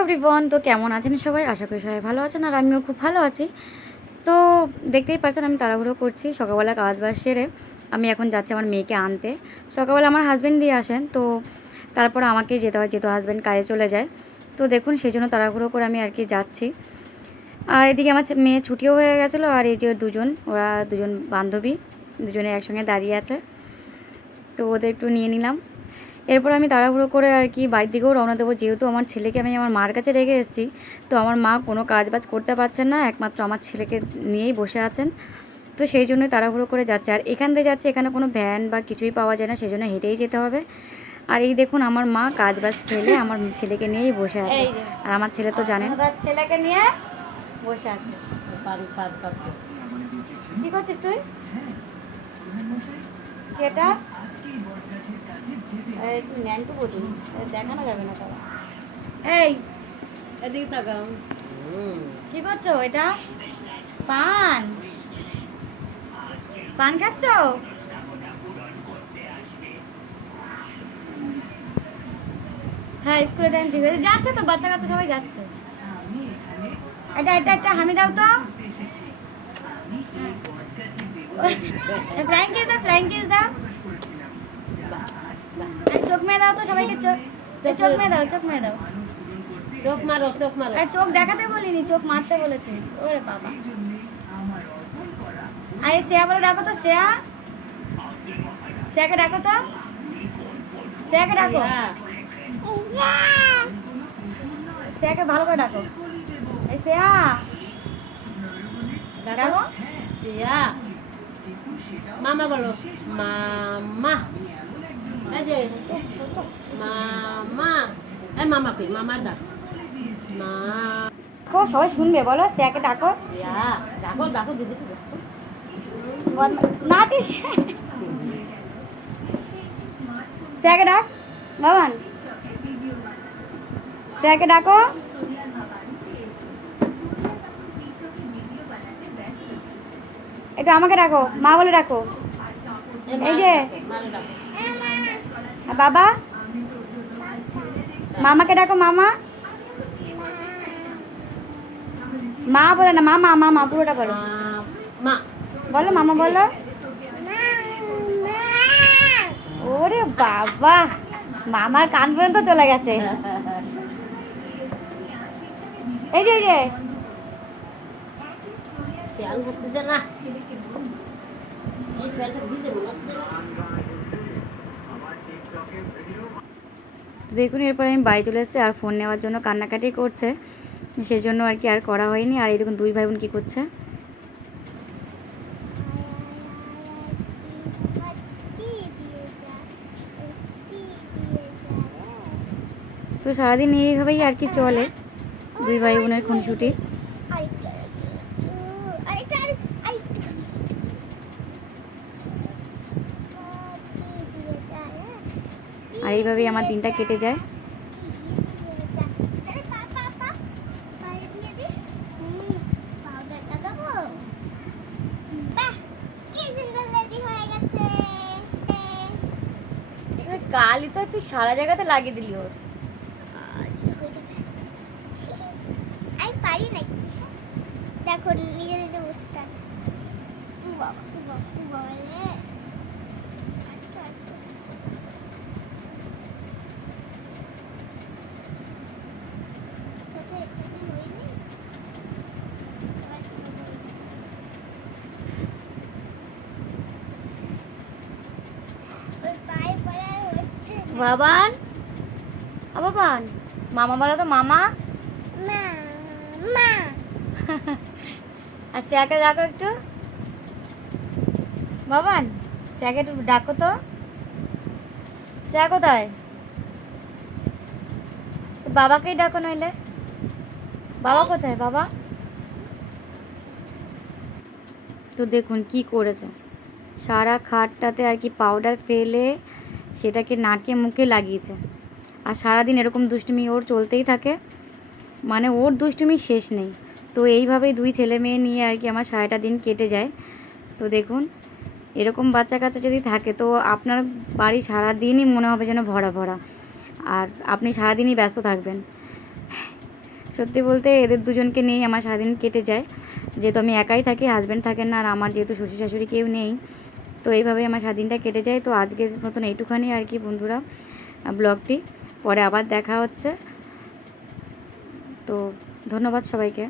Everyone, তো কেমন আছেন সবাই? আশা করি সবাই ভালো আছেন আর আমিও খুব ভালো আছি। তো দেখতেই পাচ্ছেন আমি তাড়াহুড়ো করছি সকালবেলা কাজ বাজ সেরে। আমি এখন যাচ্ছি আমার মেয়েকে আনতে। সকালবেলা আমার হাজব্যান্ড দিয়ে আসেন, তো তারপর আমাকে যেতে হয় যেহেতু হাজব্যান্ড কাজে চলে যায়। তো দেখুন সেই জন্য তাড়াহুড়ো করে আমি আর কি যাচ্ছি। আর এদিকে আমার মেয়ে ছুটিও হয়ে গেছিলো, আর এই যে ওরা দুজন বান্ধবী দুজনে একসঙ্গে দাঁড়িয়ে আছে, তো ওদের একটু নিয়ে নিলাম। এরপর আমি তাড়াহুড়ো করে আর কি বাড়ির দিকেও রওনা দেবো, যেহেতু আমার ছেলেকে আমি আমার মার কাছে রেখে এসেছি। তো আমার মা কোনো কাজ বাজ করতে পারছেন না, একমাত্র আমার ছেলেকে নিয়েই বসে আছেন। তো সেই জন্যই তাড়াহুড়ো করে যাচ্ছে। আর এখান দিয়ে যাচ্ছে, এখানে কোনো ভ্যান বা কিছুই পাওয়া যায় না, সেই জন্য হেঁটেই যেতে হবে। আর এই দেখুন আমার মা কাজ বাজ ফেলে আমার ছেলেকে নিয়েই বসে আছে। আর আমার ছেলে তো জানেন ছেলেকে নিয়ে বসে আছে। কি করছিস তুই? কেটা একটু ন্যানটু বলুন, দেখানো যাবে না তারা। এই এদিকে তাকাও। কি করছো? এটা পান পান খাচ্ছ? হ্যাঁ, স্কুলের টাইম ঠিক হয়েছে, যাচ্ছে তো বাচ্চা কাচ্চা সবাই যাচ্ছে। এটা এটা একটা হামি দাও তো। ফ্লাইং কিস দাও, ফ্লাইং কিস দাও। চোখ মেয়ে দাও তো সবাইকে, চোখ মেয়ে দাও, চোখ মেয়ে দাও। চোখ মারো, চোখ মারো। চোখ দেখাতে বলিনি, চোখ মারতে বলেছি। ওরে বাবা। আরে শ্রেয়া বলে ডাকো তো, শ্রেয়াকে ডাকো তো, শ্রেয়াকে ডাকো, শ্রেয়াকে ভালো করে ডাকো। এই শ্রেয়া ডাকো। শ্রেয়া মামা বলো, মামা। এই যে মামা, এই মামা কই? মামার ডাক মা। সবাই শুনবে, বলো শ্রেয়াকে ডাকো। শ্রেয়া ডাকো, ডাকো দিদি। নাচিস। শ্রেয়াকে ডাক বাবান, শ্রেয়াকে ডাকো। একটু আমাকে ডাকো, মা বলে ডাকো। এই যে বাবা, মামাকে ডাকো, মামা। মা বলে না, মামা, মামা পুরোটা বলো। মা বলো, মামা বলো। ওরে বাবা, মামার কান পর্যন্ত চলে গেছে। এই যে খেয়াল করতেছে না। দেখুন এরপর আমি বাড়ি চলে এসেছি, আর ফোন নেওয়ার জন্য কান্নাকাটি করছে, সেই জন্য আর কি আর করা হয়নি। আর এই দেখুন দুই ভাই বোন কী করছে। তো সারাদিন এইভাবেই আর কি চলে দুই ভাই বোনের খুনসুটি। আর এইভাবেই আমার দিনটা কেটে যায়। কালি তো তুই সারা জায়গাতে লাগিয়ে দিলি ওর। আমি পারি নাকি? দেখো নিজে নিজে বুঝতে বাবান, বাবান, মামা বলো তো, মামা। আর শ্রেয়াকে ডাকো একটু, বাবান শ্রেয়াকে একটু ডাকো তো। শ্রেয়া কোথায়? বাবাকেই ডাকো নইলে। বাবা কোথায়? বাবা। তো দেখুন কি করেছে, সারা খাটটাতে আর কি পাউডার ফেলে সেটাকে নাকে মুখে লাগিয়েছে। আর সারাদিন এরকম দুষ্টুমি ওর চলতেই থাকে, মানে ওর দুষ্টুমি শেষ নেই। তো এইভাবেই দুই ছেলে মেয়ে নিয়ে আর কি আমার সারাটা দিন কেটে যায়। তো দেখুন এরকম বাচ্চা কাচ্চা যদি থাকে তো আপনার বাড়ি সারাদিনই মনে হবে যেন ভরা ভরা, আর আপনি সারাদিনই ব্যস্ত থাকবেন। সত্যি বলতে এদের দুজনকে নিয়েই আমার সারাদিন কেটে যায়, যেহেতু আমি একাই থাকি, হাজব্যান্ড থাকেন না, আর আমার যেহেতু শ্বশুর শাশুড়ি কেউ নেই, তো এইভাবেই আমার সারাদিনটা কেটে যায়। তো আজকের মতন এইটুখানি আর কি বন্ধুরা ব্লগটি, পরে আবার দেখা হচ্ছে। তো ধন্যবাদ সবাইকে।